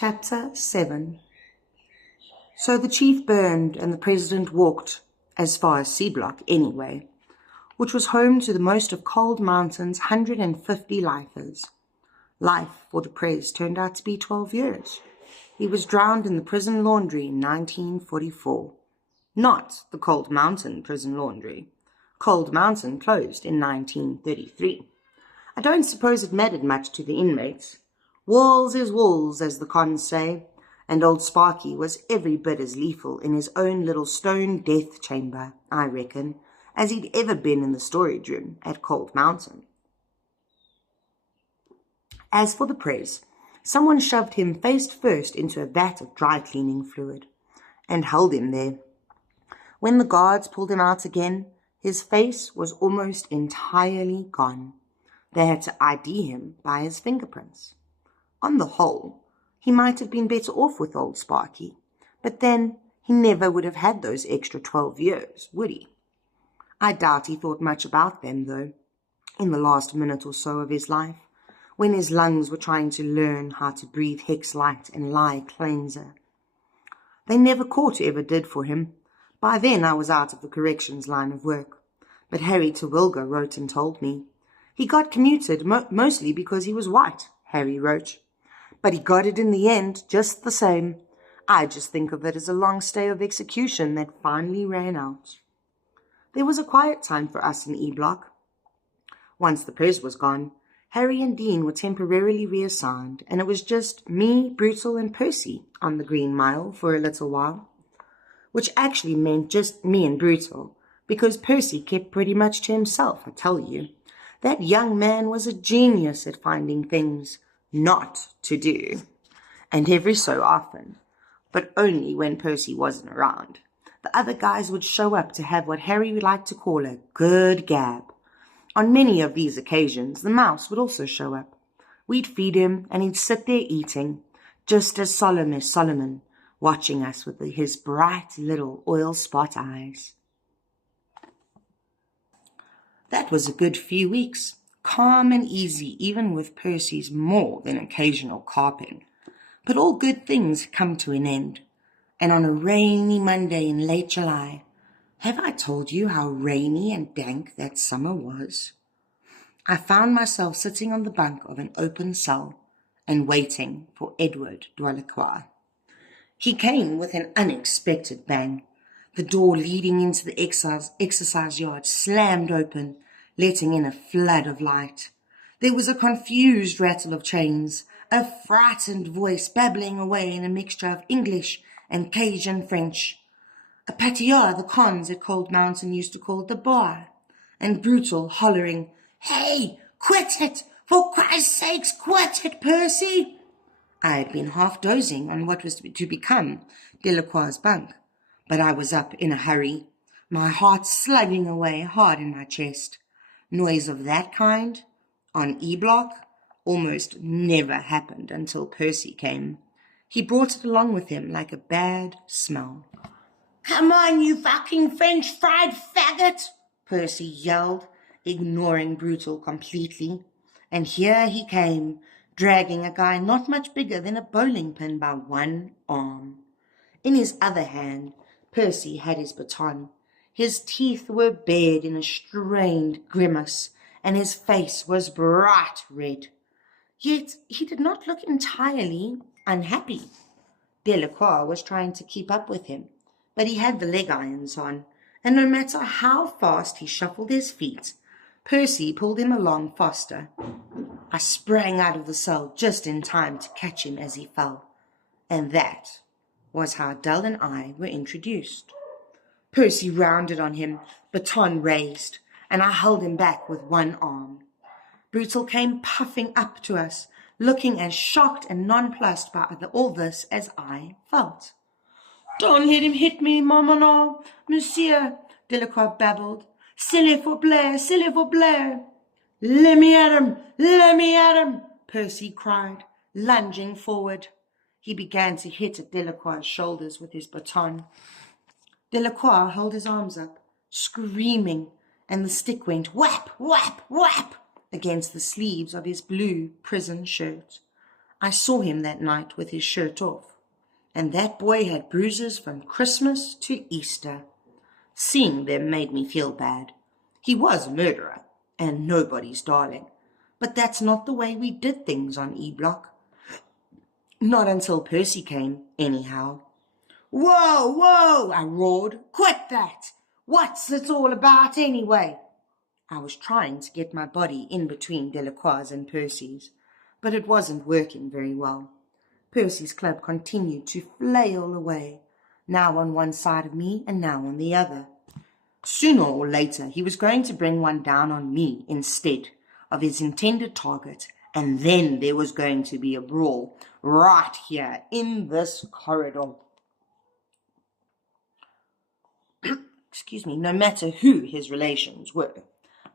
Chapter 7. So the chief burned and the president walked, as far as C Block anyway, which was home to the most of Cold Mountain's 150 lifers. Life for the Prez turned out to be 12 years. He was drowned in the prison laundry in 1944. Not the Cold Mountain prison laundry. Cold Mountain closed in 1933. I don't suppose it mattered much to the inmates. Walls is walls, as the cons say, and old Sparky was every bit as lethal in his own little stone death chamber, I reckon, as he'd ever been in the storage room at Cold Mountain. As for the Prez, someone shoved him face first into a vat of dry cleaning fluid and held him there. When the guards pulled him out again, his face was almost entirely gone. They had to ID him by his fingerprints. On the whole, he might have been better off with old Sparky, but then he never would have had those extra 12 years, would he? I doubt he thought much about them, though, in the last minute or so of his life, when his lungs were trying to learn how to breathe Hex Light and Lie Cleanser. They never caught whoever did for him. By then I was out of the corrections line of work, but Harry Terwilliger wrote and told me. He got commuted mostly because he was white, Harry wrote. But he got it in the end, just the same. I just think of it as a long stay of execution that finally ran out. There was a quiet time for us in E Block. Once the Prez was gone, Harry and Dean were temporarily reassigned, and it was just me, Brutal, and Percy on the Green Mile for a little while, which actually meant just me and Brutal, because Percy kept pretty much to himself, I tell you. That young man was a genius at finding things not to do, and every so often, but only when Percy wasn't around, the other guys would show up to have what Harry would like to call a good gab. On many of these occasions, the mouse would also show up. We'd feed him, and he'd sit there eating, just as solemn as Solomon, watching us with his bright little oil spot eyes. That was a good few weeks, calm and easy, even with Percy's more than occasional carping. But all good things come to an end. And on a rainy Monday in late July, have I told you how rainy and dank that summer was? I found myself sitting on the bunk of an open cell and waiting for Eduard Delacroix. He came with an unexpected bang. The door leading into the exercise yard slammed open, letting in a flood of light. There was a confused rattle of chains, a frightened voice babbling away in a mixture of English and Cajun French, a patio the cons at Cold Mountain used to call the bar, and Brutal hollering, "Hey, quit it! For Christ's sakes, quit it, Percy!" I had been half dozing on what was to become Delacroix's bunk, but I was up in a hurry, my heart slugging away hard in my chest. Noise of that kind, on E Block, almost never happened until Percy came. He brought it along with him like a bad smell. "Come on, you fucking French fried faggot!" Percy yelled, ignoring Brutal completely. And here he came, dragging a guy not much bigger than a bowling pin by one arm. In his other hand, Percy had his baton. His teeth were bared in a strained grimace, and his face was bright red. Yet he did not look entirely unhappy. Delacroix was trying to keep up with him, but he had the leg irons on, and no matter how fast he shuffled his feet, Percy pulled him along faster. I sprang out of the cell just in time to catch him as he fell, and that was how Del and I were introduced. Percy rounded on him, baton raised, and I held him back with one arm. Brutal came puffing up to us, looking as shocked and nonplussed by all this as I felt. "Don't let him hit me, maman, monsieur," Delacroix babbled. "S'il faut plaît, s'il faut plaît." Let me at him, Percy cried, lunging forward. He began to hit at Delacroix's shoulders with his baton. Delacroix held his arms up, screaming, and the stick went whap, whap, whap against the sleeves of his blue prison shirt. I saw him that night with his shirt off, and that boy had bruises from Christmas to Easter. Seeing them made me feel bad. He was a murderer, and nobody's darling. But that's not the way we did things on E Block. Not until Percy came, anyhow. "Whoa, whoa!" I roared. "Quit that! What's it all about anyway?" I was trying to get my body in between Delacroix's and Percy's, but it wasn't working very well. Percy's club continued to flail away, now on one side of me and now on the other. Sooner or later he was going to bring one down on me instead of his intended target, and then there was going to be a brawl right here in this corridor. Excuse me, no matter who his relations were,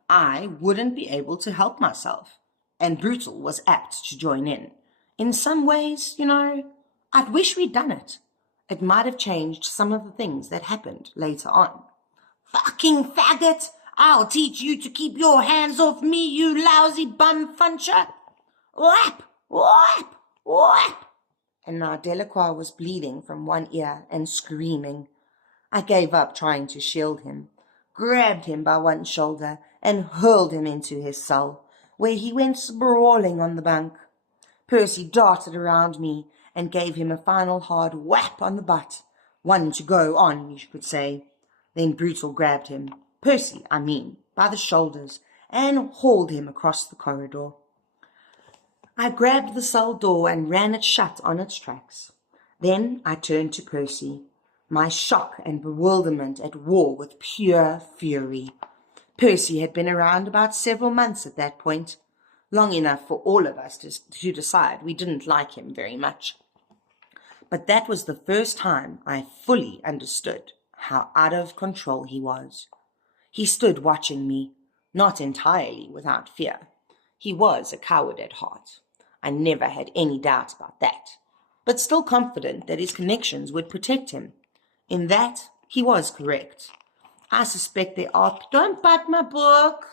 I wouldn't be able to help myself, and Brutal was apt to join in. In some ways, I'd wish we'd done it. It might have changed some of the things that happened later on. "Fucking faggot! I'll teach you to keep your hands off me, you lousy bum funcher! Whap! Whap! Whap!" And now Delacroix was bleeding from one ear and screaming. I gave up trying to shield him, grabbed him by one shoulder, and hurled him into his cell, where he went sprawling on the bunk. Percy darted around me and gave him a final hard whap on the butt, one to go on, you could say. Then Brutal grabbed him, Percy, by the shoulders, and hauled him across the corridor. I grabbed the cell door and ran it shut on its tracks. Then I turned to Percy, my shock and bewilderment at war with pure fury. Percy had been around about several months at that point, long enough for all of us to decide we didn't like him very much. But that was the first time I fully understood how out of control he was. He stood watching me, not entirely without fear. He was a coward at heart. I never had any doubt about that, but still confident that his connections would protect him. In that, he was correct. I suspect there are... Don't bite my book.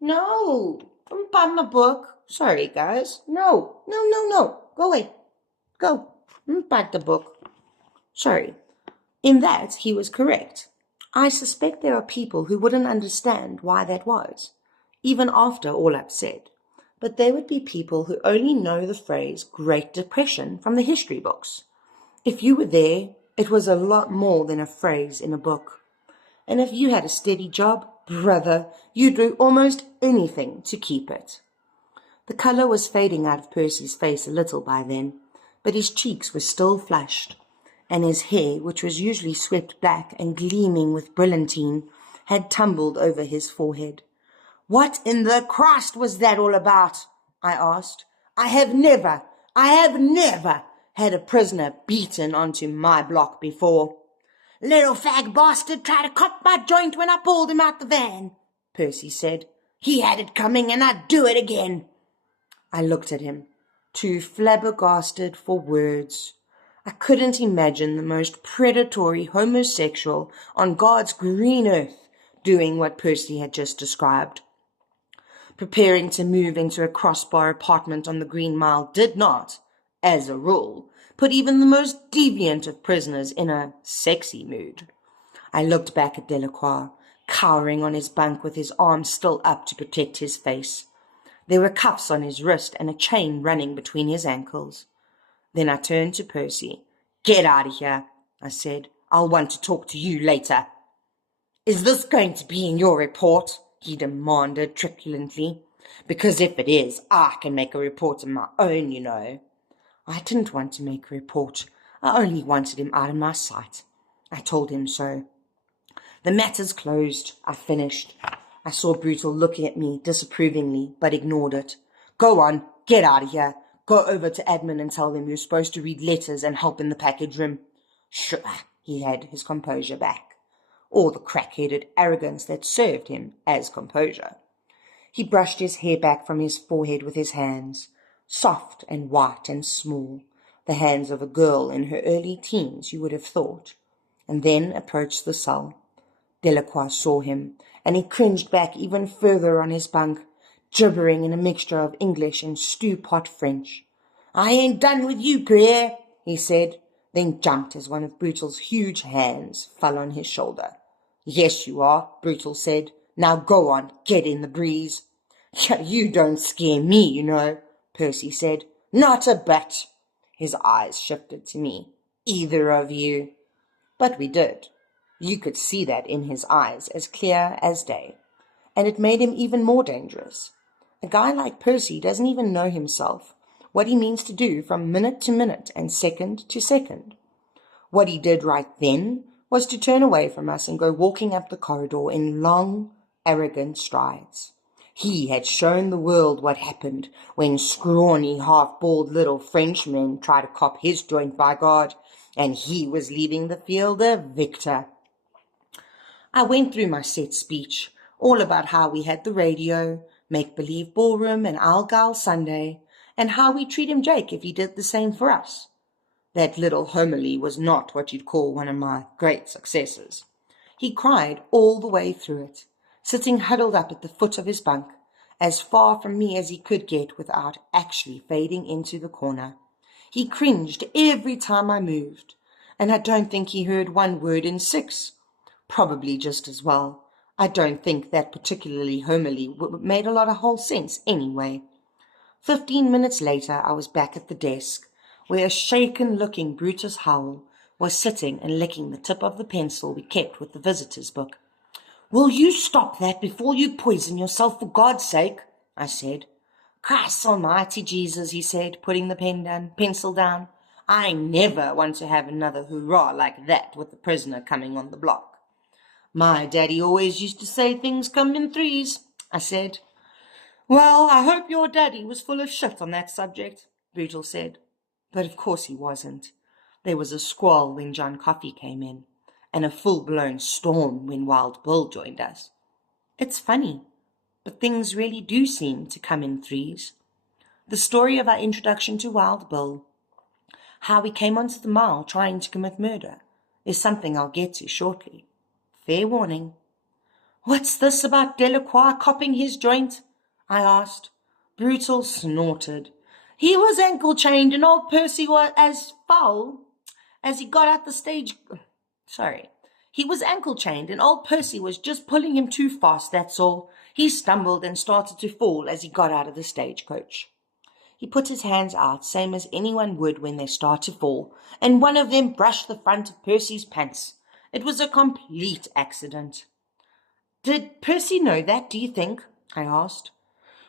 No, don't bite my book. Sorry, guys. No. Go away. Go. Don't bite the book. Sorry. In that, he was correct. I suspect there are people who wouldn't understand why that was, even after all I've said. But they would be people who only know the phrase Great Depression from the history books. If you were there, it was a lot more than a phrase in a book. And if you had a steady job, brother, you'd do almost anything to keep it. The colour was fading out of Percy's face a little by then, but his cheeks were still flushed, and his hair, which was usually swept back and gleaming with brilliantine, had tumbled over his forehead. "What in the Christ was that all about?" I asked. I have never had a prisoner beaten onto my block before." "Little fag bastard tried to cop my joint when I pulled him out the van," Percy said. "He had it coming and I'd do it again." I looked at him, too flabbergasted for words. I couldn't imagine the most predatory homosexual on God's green earth doing what Percy had just described. Preparing to move into a crossbar apartment on the Green Mile did not, as a rule, put even the most deviant of prisoners in a sexy mood. I looked back at Delacroix, cowering on his bunk with his arms still up to protect his face. There were cuffs on his wrist and a chain running between his ankles. Then I turned to Percy. "Get out of here," I said. "I'll want to talk to you later." "Is this going to be in your report?" he demanded truculently. "Because if it is, I can make a report of my own, you know." I didn't want to make a report. I only wanted him out of my sight. I told him so. "The matter's closed," I finished. I saw Brutal looking at me disapprovingly, but ignored it. "Go on, get out of here. Go over to admin and tell them you're supposed to read letters and help in the package room." Sure, he had his composure back, or the crack-headed arrogance that served him as composure. He brushed his hair back from his forehead with his hands, soft and white and small, the hands of a girl in her early teens, you would have thought, and then approached the cell. Delacroix saw him, and he cringed back even further on his bunk, gibbering in a mixture of English and stew-pot French. "I ain't done with you, Pierre," he said, then jumped as one of Brutal's huge hands fell on his shoulder. "Yes, you are," Brutal said. "Now go on, get in the breeze." "You don't scare me, you know," Percy said. "Not a bit." His eyes shifted to me. "Either of you." But we did. You could see that in his eyes as clear as day. And it made him even more dangerous. A guy like Percy doesn't even know himself, what he means to do from minute to minute and second to second. What he did right then was to turn away from us and go walking up the corridor in long, arrogant strides. He had shown the world what happened when scrawny, half-bald little Frenchmen tried to cop his joint, by God, and he was leaving the field a victor. I went through my set speech, all about how we had the radio, make-believe ballroom, and Argyle Sunday, and how we treat him Jake if he did the same for us. That little homily was not what you'd call one of my great successes. He cried all the way through it, sitting huddled up at the foot of his bunk, as far from me as he could get without actually fading into the corner. He cringed every time I moved, and I don't think he heard one word in 6. Probably just as well. I don't think that particularly homily made a lot of whole sense anyway. 15 minutes later, I was back at the desk, where a shaken-looking Brutus Howell was sitting and licking the tip of the pencil we kept with the visitor's book. "Will you stop that before you poison yourself, for God's sake?" I said. "Christ almighty Jesus," he said, putting the pencil down. "I never want to have another hurrah like that with the prisoner coming on the block." "My daddy always used to say things come in 3s, I said. "Well, I hope your daddy was full of shit on that subject," Brutal said. But of course he wasn't. There was a squall when John Coffey came in, and a full-blown storm when Wild Bill joined us. It's funny, but things really do seem to come in 3s. The story of our introduction to Wild Bill, how we came onto the mile trying to commit murder, is something I'll get to shortly. Fair warning. "What's this about Delacroix copping his joint?" I asked. Brutal snorted. "He was ankle-chained and old Percy was as foul as he got out the stage... He was ankle-chained and old Percy was just pulling him too fast, that's all. He stumbled and started to fall as he got out of the stagecoach." He put his hands out, same as anyone would when they start to fall, and one of them brushed the front of Percy's pants. It was a complete accident. "Did Percy know that, do you think?" I asked.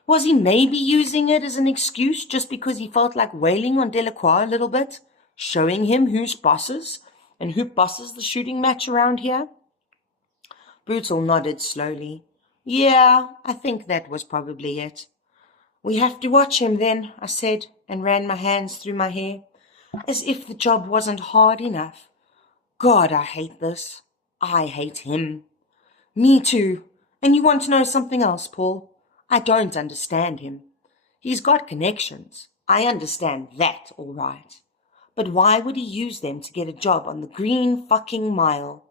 "Was he maybe using it as an excuse just because he felt like wailing on Delacroix a little bit, showing him who's bosses and who bosses the shooting match around here?" Brutal nodded slowly. "Yeah, I think that was probably it." "We have to watch him then," I said, and ran my hands through my hair, as if the job wasn't hard enough. God, I hate this. I hate him. Me too. And you want to know something else, Paul? I don't understand him. He's got connections. I understand that, all right. But why would he use them to get a job on the Green fucking Mile?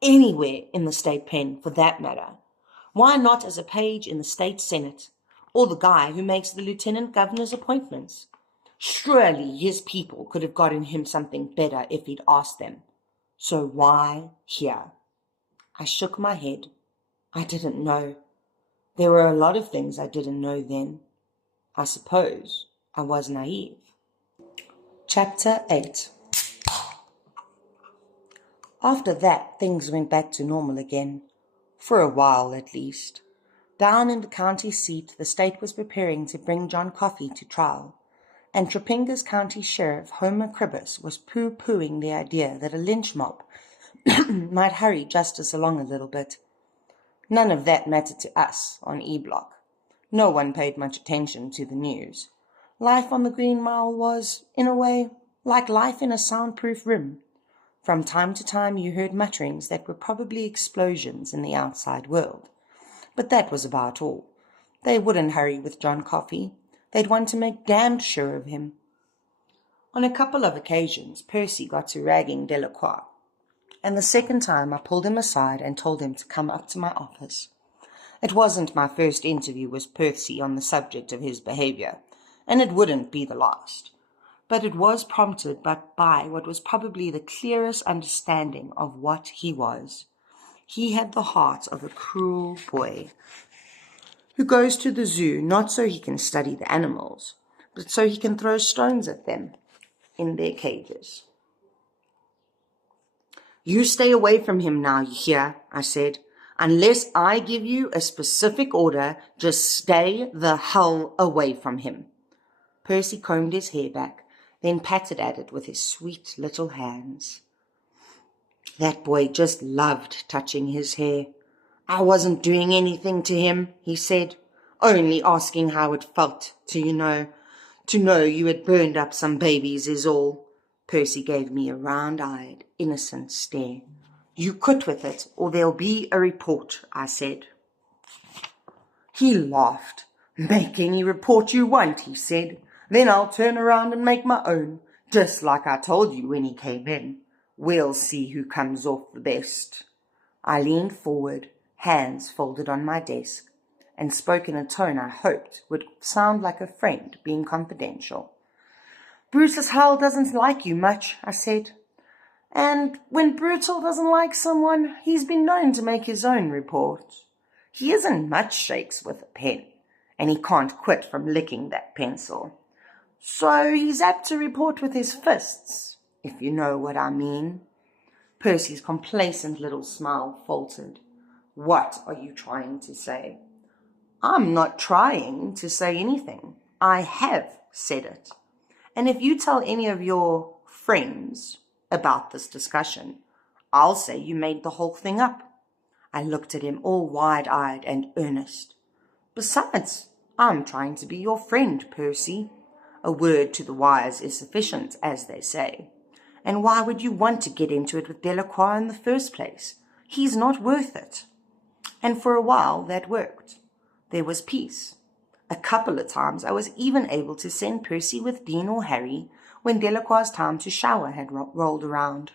Anywhere in the state pen, for that matter. Why not as a page in the state senate? Or the guy who makes the lieutenant governor's appointments? Surely his people could have gotten him something better if he'd asked them. So why here? I shook my head. I didn't know. There were a lot of things I didn't know then. I suppose I was naive. Chapter 8. After that, things went back to normal again. For a while, at least. Down in the county seat, the state was preparing to bring John Coffey to trial, and Topinga's county sheriff, Homer Cribbis, was pooh-poohing the idea that a lynch mob might hurry justice along a little bit. None of that mattered to us on E-Block. No one paid much attention to the news. Life on the Green Mile was, in a way, like life in a soundproof room. From time to time you heard mutterings that were probably explosions in the outside world. But that was about all. They wouldn't hurry with John Coffey. They'd want to make damned sure of him. On a couple of occasions, Percy got to ragging Delacroix, and the second time I pulled him aside and told him to come up to my office. It wasn't my first interview with Percy on the subject of his behavior, and it wouldn't be the last. but it was prompted by what was probably the clearest understanding of what he was. He had the heart of a cruel boy who goes to the zoo not so he can study the animals, but so he can throw stones at them in their cages. "You stay away from him now, you hear?" I said. "Unless I give you a specific order, just stay the hell away from him." Percy combed his hair back, then patted at it with his sweet little hands. That boy just loved touching his hair. "I wasn't doing anything to him," he said, "only asking how it felt to know you had burned up some babies is all." Percy gave me a round-eyed, innocent stare. "You quit with it, or there'll be a report," I said. He laughed. "Make any report you want," he said. "Then I'll turn around and make my own, just like I told you when he came in. We'll see who comes off the best." I leaned forward, hands folded on my desk, and spoke in a tone I hoped would sound like a friend being confidential. "Brutus Howell doesn't like you much," I said. "And when Brutal doesn't like someone, he's been known to make his own report. He isn't much shakes with a pen, and he can't quit from licking that pencil. So he's apt to report with his fists, if you know what I mean." Percy's complacent little smile faltered. "What are you trying to say?" "I'm not trying to say anything. I have said it. And if you tell any of your friends about this discussion, I'll say you made the whole thing up." I looked at him all wide-eyed and earnest. "Besides, I'm trying to be your friend, Percy. A word to the wise is sufficient, as they say. And why would you want to get into it with Delacroix in the first place? He's not worth it." And for a while that worked. There was peace. A couple of times I was even able to send Percy with Dean or Harry when Delacroix's time to shower had rolled around.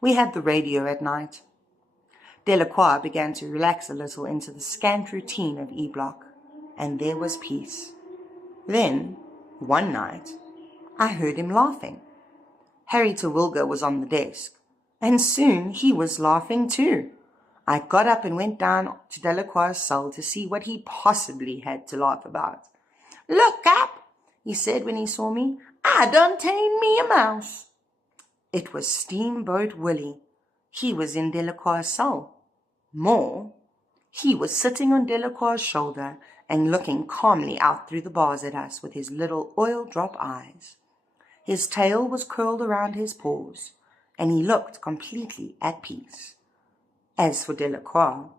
We had the radio at night. Delacroix began to relax a little into the scant routine of E-Block, and there was peace. Then, one night, I heard him laughing. Harry Terwilliger was on the desk, and soon he was laughing too. I got up and went down to Delacroix's cell to see what he possibly had to laugh about. "Look up," he said when he saw me. "I done tamed me a mouse." It was Steamboat Willie. He was in Delacroix's cell. More, he was sitting on Delacroix's shoulder and looking calmly out through the bars at us with his little oil-drop eyes. His tail was curled around his paws, and he looked completely at peace. As for Delacroix,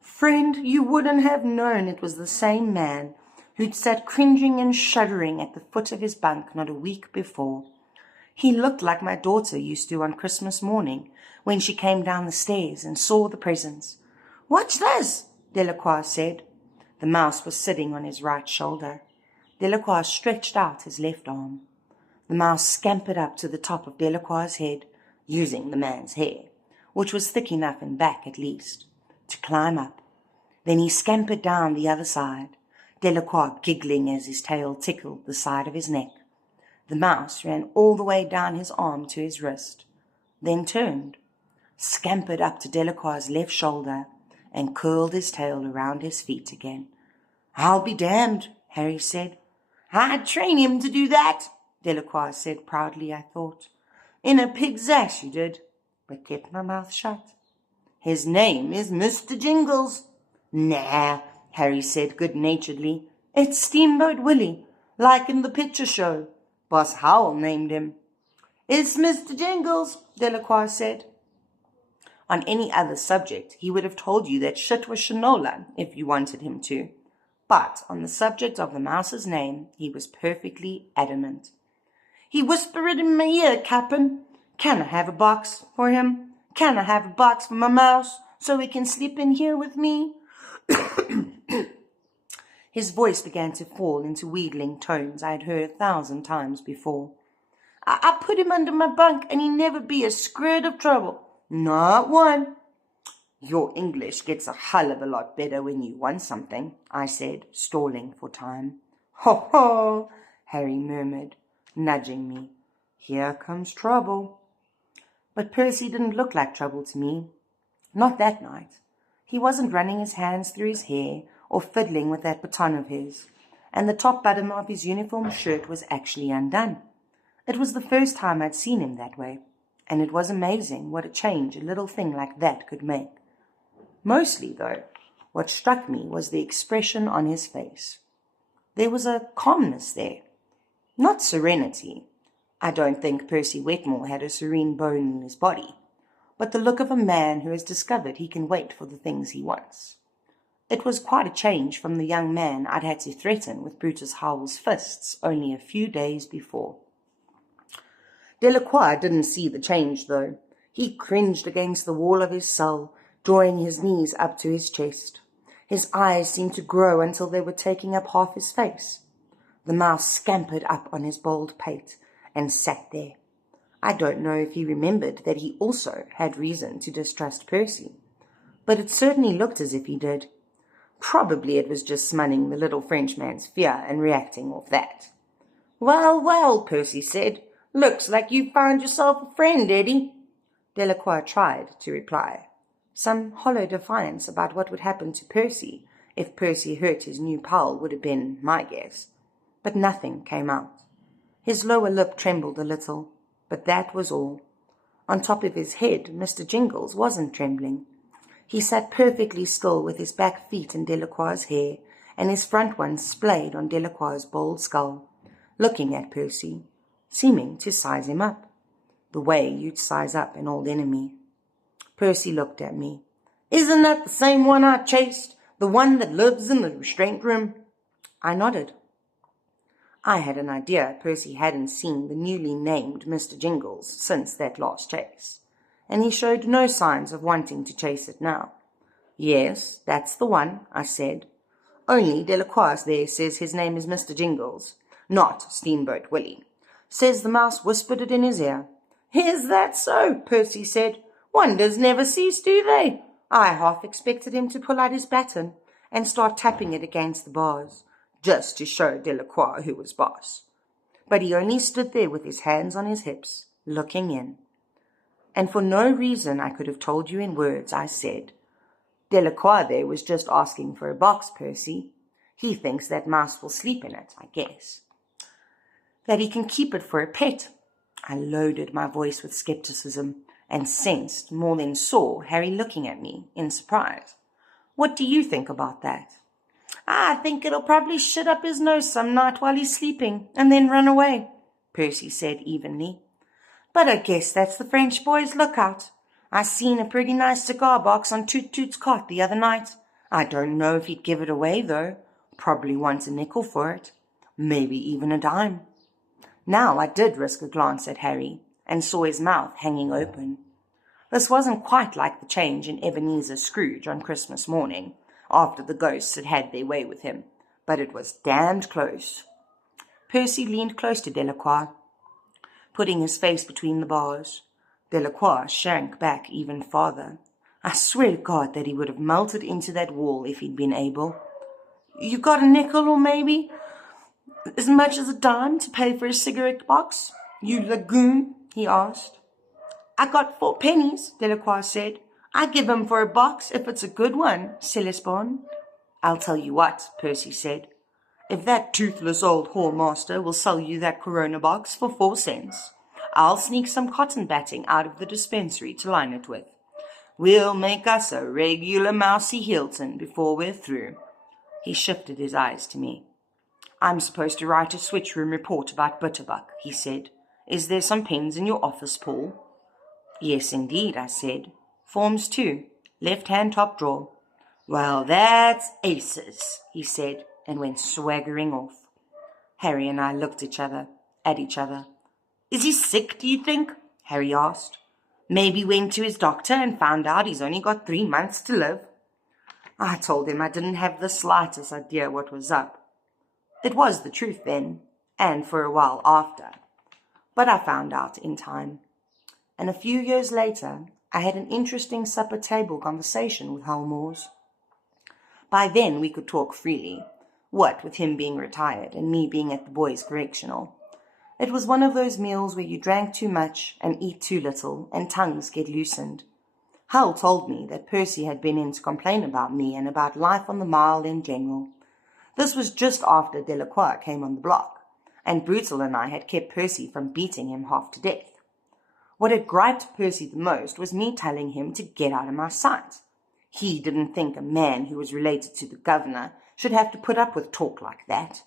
friend, you wouldn't have known it was the same man who'd sat cringing and shuddering at the foot of his bunk not a week before. He looked like my daughter used to on Christmas morning when she came down the stairs and saw the presents. "Watch this," Delacroix said. The mouse was sitting on his right shoulder. Delacroix stretched out his left arm. The mouse scampered up to the top of Delacroix's head, using the man's hair, which was thick enough in back at least, to climb up. Then he scampered down the other side, Delacroix giggling as his tail tickled the side of his neck. The mouse ran all the way down his arm to his wrist, then turned, scampered up to Delacroix's left shoulder, and curled his tail around his feet again. "I'll be damned," Harry said. "I'd train him to do that," Delacroix said proudly, I thought. "In a pig's ass, you did," but kept my mouth shut. "His name is Mr. Jingles." "Nah," Harry said good-naturedly. "It's Steamboat Willie, like in the picture show. Boss Howell named him." "It's Mr. Jingles," Delacroix said. On any other subject, he would have told you that shit was shinola if you wanted him to. But on the subject of the mouse's name, he was perfectly adamant. "He whispered in my ear, Cap'n. Can I have a box for him? Can I have a box for my mouse so he can sleep in here with me?" His voice began to fall into wheedling tones I had heard 1,000 times before. I put him under my bunk and he never be a scrid of trouble. Not one." "Your English gets a hell of a lot better when you want something," I said, stalling for time. "Ho, ho," Harry murmured. nudging me. "Here comes trouble." But Percy didn't look like trouble to me. Not that night. He wasn't running his hands through his hair or fiddling with that baton of his, and the top button of his uniform shirt was actually undone. It was the first time I'd seen him that way, and it was amazing what a change a little thing like that could make. Mostly, though, what struck me was the expression on his face. There was a calmness there, not serenity. I don't think Percy Wetmore had a serene bone in his body, but the look of a man who has discovered he can wait for the things he wants. It was quite a change from the young man I'd had to threaten with Brutus Howell's fists only a few days before. Delacroix didn't see the change, though. He cringed against the wall of his cell, drawing his knees up to his chest. His eyes seemed to grow until they were taking up half his face. The mouse scampered up on his bald pate and sat there. I don't know if he remembered that he also had reason to distrust Percy, but it certainly looked as if he did. Probably it was just smunning the little Frenchman's fear and reacting off that. "Well, well," Percy said, "looks like you've found yourself a friend, Eddie." Delacroix tried to reply, some hollow defiance about what would happen to Percy if Percy hurt his new pal would have been my guess, but nothing came out. His lower lip trembled a little, but that was all. On top of his head, Mr. Jingles wasn't trembling. He sat perfectly still with his back feet in Delacroix's hair and his front ones splayed on Delacroix's bald skull, looking at Percy, seeming to size him up, the way you'd size up an old enemy. Percy looked at me. "Isn't that the same one I chased, the one that lives in the restraint room?" I nodded. I had an idea Percy hadn't seen the newly named Mr. Jingles since that last chase, and he showed no signs of wanting to chase it now. "Yes, that's the one," I said. "Only Delacroix there says his name is Mr. Jingles, not Steamboat Willie. Says the mouse whispered it in his ear." "Is that so?" Percy said. "Wonders never cease, do they?" I half expected him to pull out his baton and start tapping it against the bars, just to show Delacroix who was boss. But he only stood there with his hands on his hips, looking in. And for no reason I could have told you in words, I said, "Delacroix there was just asking for a box, Percy. He thinks that mouse will sleep in it, I guess. That he can keep it for a pet." I loaded my voice with skepticism and sensed, more than saw, Harry looking at me in surprise. "What do you think about that?" "I think it'll probably shit up his nose some night while he's sleeping and then run away," Percy said evenly. "But I guess that's the French boy's lookout. I seen a pretty nice cigar box on Toot Toot's cot the other night. I don't know if he'd give it away, though. Probably wants a nickel for it. Maybe even a dime." Now I did risk a glance at Harry and saw his mouth hanging open. This wasn't quite like the change in Ebenezer Scrooge on Christmas morning, after the ghosts had had their way with him, but it was damned close. Percy leaned close to Delacroix, putting his face between the bars. Delacroix shrank back even farther. I swear to God that he would have melted into that wall if he'd been able. "You got a nickel or maybe as much as a dime to pay for a cigarette box, you lagoon?" he asked. "I got 4 pennies, Delacroix said. "I give 'em for a box if it's a good one, Célestin." "I'll tell you what," Percy said. "If that toothless old whoremaster will sell you that Corona box for 4 cents, I'll sneak some cotton batting out of the dispensary to line it with. We'll make us a regular mousy Hilton before we're through." He shifted his eyes to me. "I'm supposed to write a switchroom report about Butterbuck," he said. "Is there some pens in your office, Paul?" "Yes, indeed," I said. "Forms 2, left-hand top drawer." "Well, that's aces," he said, and went swaggering off. Harry and I looked at each other. "Is he sick, do you think?" Harry asked. "Maybe went to his doctor and found out he's only got 3 months to live." I told him I didn't have the slightest idea what was up. It was the truth then, and for a while after. But I found out in time. And a few years later, I had an interesting supper table conversation with Howells. By then we could talk freely, what with him being retired and me being at the boys' correctional. It was one of those meals where you drank too much and eat too little, and tongues get loosened. Hull told me that Percy had been in to complain about me and about life on the Mile in general. This was just after Delacroix came on the block, and Brutal and I had kept Percy from beating him half to death. What had griped Percy the most was me telling him to get out of my sight. He didn't think a man who was related to the governor should have to put up with talk like that.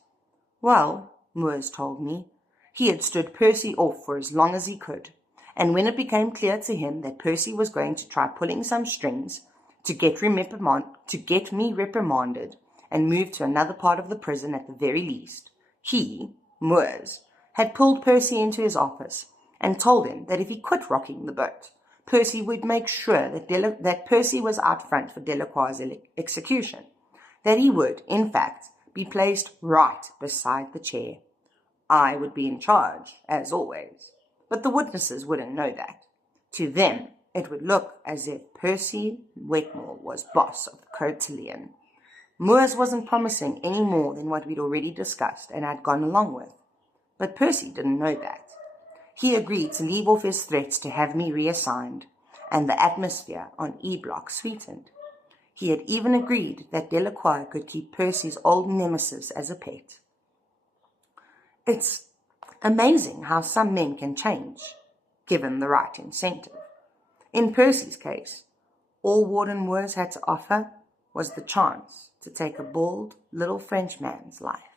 Well, Moores told me, he had stood Percy off for as long as he could, and when it became clear to him that Percy was going to try pulling some strings to get me reprimanded and moved to another part of the prison at the very least, he, Moores, had pulled Percy into his office and told him that if he quit rocking the boat, Percy would make sure that Percy was out front for Delacroix's execution, that he would, in fact, be placed right beside the chair. I would be in charge, as always, but the witnesses wouldn't know that. To them, it would look as if Percy Wetmore was boss of the cotillion. Moores wasn't promising any more than what we'd already discussed and I'd gone along with, but Percy didn't know that. He agreed to leave off his threats to have me reassigned, and the atmosphere on E Block sweetened. He had even agreed that Delacroix could keep Percy's old nemesis as a pet. It's amazing how some men can change, given the right incentive. In Percy's case, all Warden Moores had to offer was the chance to take a bald little Frenchman's life.